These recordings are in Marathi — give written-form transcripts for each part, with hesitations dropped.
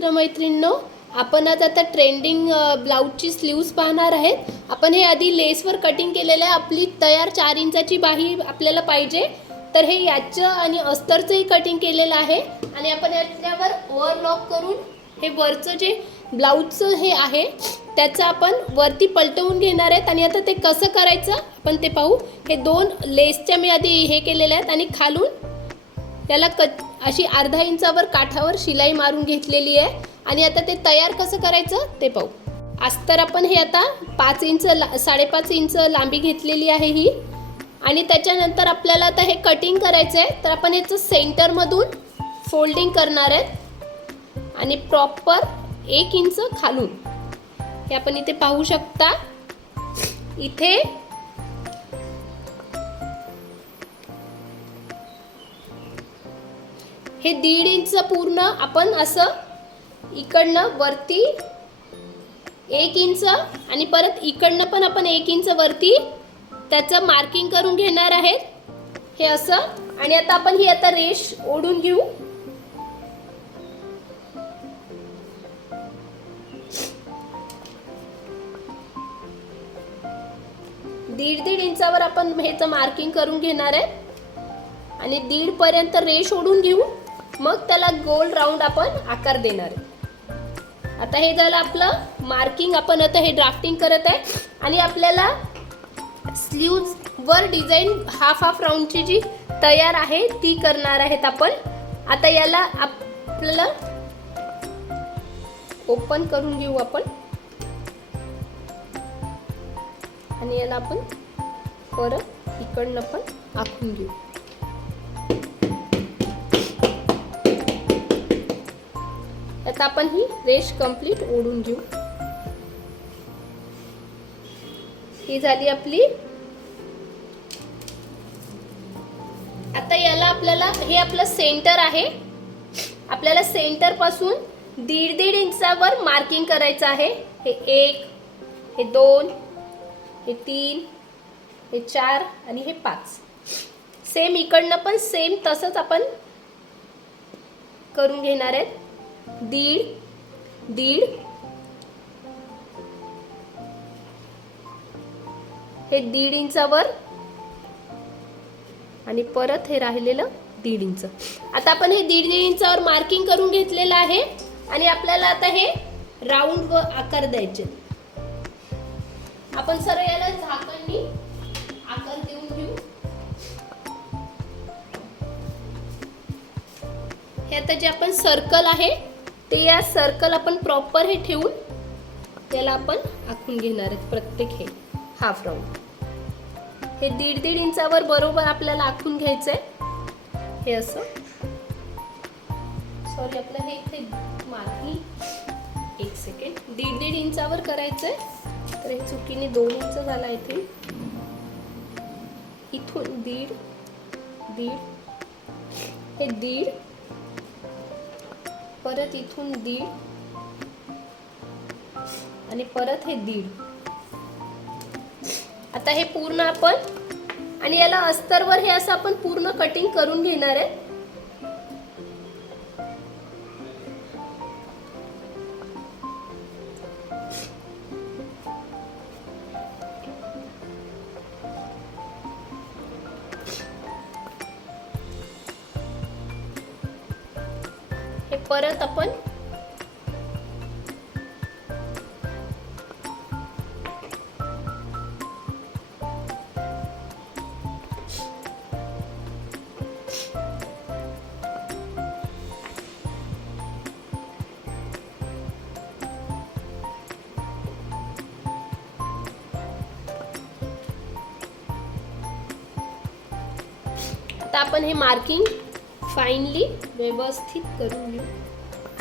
मित्रमैत्रिणींनो, आपण आज आता ट्रेंडिंग ब्लाऊजची स्लीव्स पाहणार आहेत. आपण हे आधी लेसवर कटिंग केलेलं आहे. आपली तयार 4 इंचाची बाही आपल्याला पाहिजे, तर हे याचं आणि अस्तरचंही कटिंग केलेलं आहे. आणि आपण याच्यावर ओव्हरलॉक करून हे वरचं जे ब्लाऊजचं हे आहे त्याचं आपण वरती पलटवून घेणार आहेत. आणि आता ते कसं करायचं आपण ते पाहू. हे 2 लेसच्या मी आधी हे केलेल्या आहेत आणि खालून त्याला अशी अर्धा इंचावर काठावर शिलाई मारून घेतलेली आहे. आणि आता ते तयार कसं करायचं ते पाहू. अस्तर आपण हे आता 5 इंच 5.5 इंच लांबी घेतलेली आहे ही. आणि त्याच्यानंतर आपल्याला आता हे कटिंग करायचं आहे. तर आपण याचं सेंटरमधून फोल्डिंग करणार आहेत आणि प्रॉपर 1 इंच खालून हे आपण इथे पाहू शकता. इथे हे 1.5 इंच पूर्ण आपण असं इकडनं वरती 1 इंच आणि परत इकडनं पण आपण 1 इंच वरती त्याचं मार्किंग करून घेणार आहेत. हे असं. आणि आता आपण ही आता रेष ओढून घेऊ. दीड इंचावर आपण ह्याचं मार्किंग करून घेणार आहे आणि 1.5 पर्यंत रेष ओढून घेऊ. मग त्याला गोल राऊंड आपण आकार देणार आहे. आता हे झालं आपलं मार्किंग. आपण आता हे ड्राफ्टिंग करत आहे आणि आपल्याला स्लीव्ज वर डिझाईन हाफ राऊंडची जी तयार आहे ती करणार आहेत आपण. आता याला आपल्याला ओपन करून घेऊ आपण आणि याला आपण परत इकडनं पण आखून घेऊ. आता आपण ही रेष कंप्लीट ओढून घेऊ. ही झाली आपली. आता याला आपल्याला हे आपलं सेंटर आहे. आपल्याला सेंटर पासून 1.5 इंचावर मार्किंग करायचं आहे. हे 1, हे 2, हे 3, हे 4 आणि हे 5. सेम इकडनं पण सेम तसंच आपण करून घेणार आहेत. 1.5 हे 1.5 इंचावर आणि परत हे राहिलेलं 1.5 इंच. आता आपण हे 1.5 इंचावर मार्किंग करून घेतलेलं आहे आणि आपल्याला आता हे राऊंड व आकार द्यायचे. आपण सरळ याला झाकणनी आकार देऊन घेऊ. हे आता जे आपण सर्कल आहे ते या सर्कल आपण प्रॉपर हे ठेवून त्याला आपण आखून घेणार आहेत. प्रत्येक हे हाफ राऊंड हे 1.5 इंचावर बरोबर आपल्याला आखून घ्यायचंय. हे असं सॉरी आपलं हे इथे मार्किंग 1 सेकंड 1.5 इंचावर करायचंय. तर हे चुकीने 2 इंच झाला इथे. इथून 1.5 हे 1.5 परत इथून 1.5 आणि परत हे 1.5. आता हे पूर्ण आपण आणि याला अस्तरवर हे असं आपण पूर्ण कटिंग करून घेणार आहे. हे परत आपण हे मार्किंग फाईनली व्यवस्थित करून घेऊ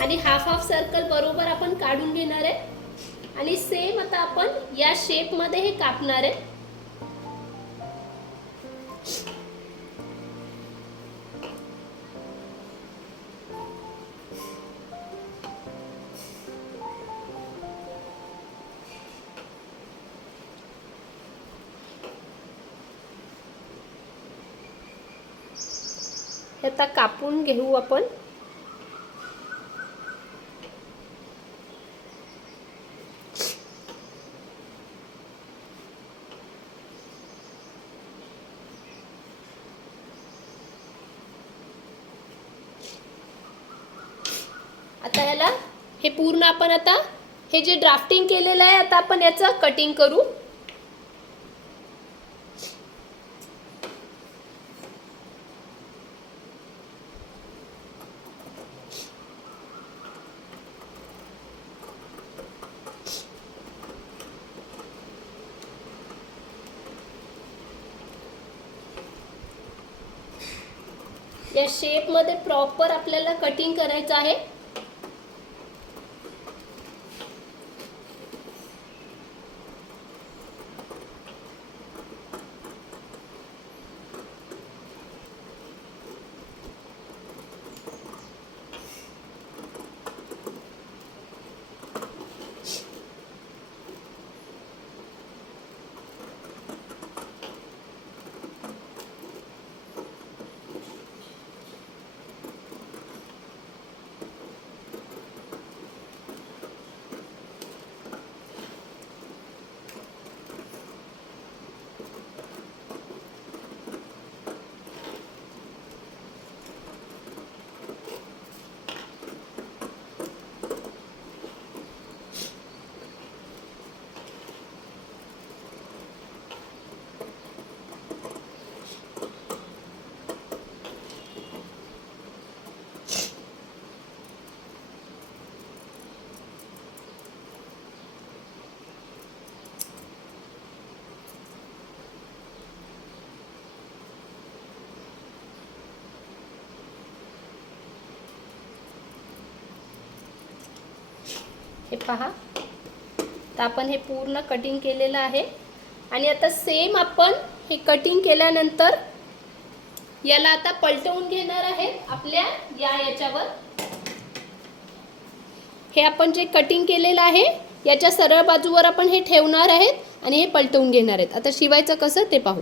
आणि हाफ सर्कल बरोबर आपण काढून घेणार आहे. आणि सेम आता आपण या शेप मध्ये हे कापणार आहे. हे आता कापून घेऊ आपण. आता याला हे पूर्ण आपण आता हे जे ड्राफ्टिंग केलेलं आहे आता आपण याचं कटिंग करू. या शेपमध्ये प्रॉपर आपल्याला कटिंग करायचं आहे. हे पहा, तर आपण हे पूर्ण कटिंग केलेलं आहे. आणि आता सेम आपण हे कटिंग केल्यानंतर याला आता पलटवून घेणार आहे आपल्या याच्यावर. हे आपण जे कटिंग केलेलं आहे याच्या सरळ बाजूवर आपण हे ठेवणार आहेत आणि हे पलटवून घेणार आहेत. आता शिवायचं कसं ते पाहू.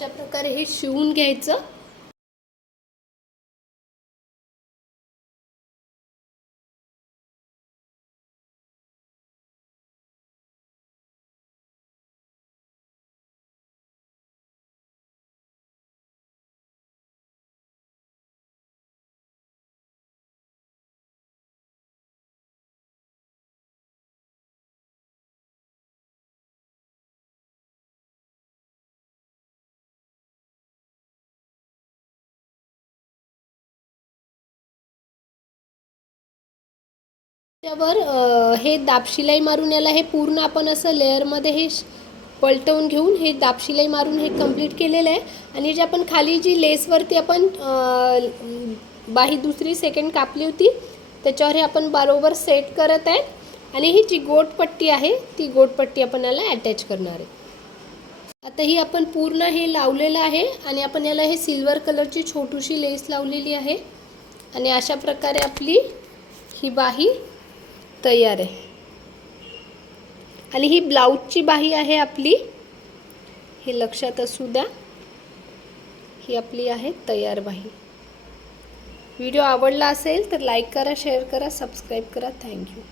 अशा प्रकारे हे शिवून घ्यायचं. त्यावर हे दाबशिलाई मारून याला हे पूर्ण आपण असं लेअरमध्ये हे पलटवून घेऊन हे दाबशिलाई मारून हे कंप्लीट केलेलं आहे. आणि जे आपण खाली जी लेसवरती आपण बाही दुसरी सेकंड कापली होती त्याच्यावर हे आपण बरोबर सेट करत आहे. आणि ही जी गोटपट्टी आहे ती गोटपट्टी आपण याला अटॅच करणार आहे. आता ही आपण पूर्ण हे लावलेलं आहे आणि आपण याला हे सिल्वर कलरची छोटीशी लेस लावलेली आहे. आणि अशा प्रकारे आपली ही बाही तयार आहे. आणि ही ब्लाऊजची बाही आहे आपली, हे लक्षात असू द्या. ही आपली आहे तयार बाही. व्हिडिओ आवडला असेल तर लाईक करा, शेअर करा, सबस्क्राईब करा. थँक्यू.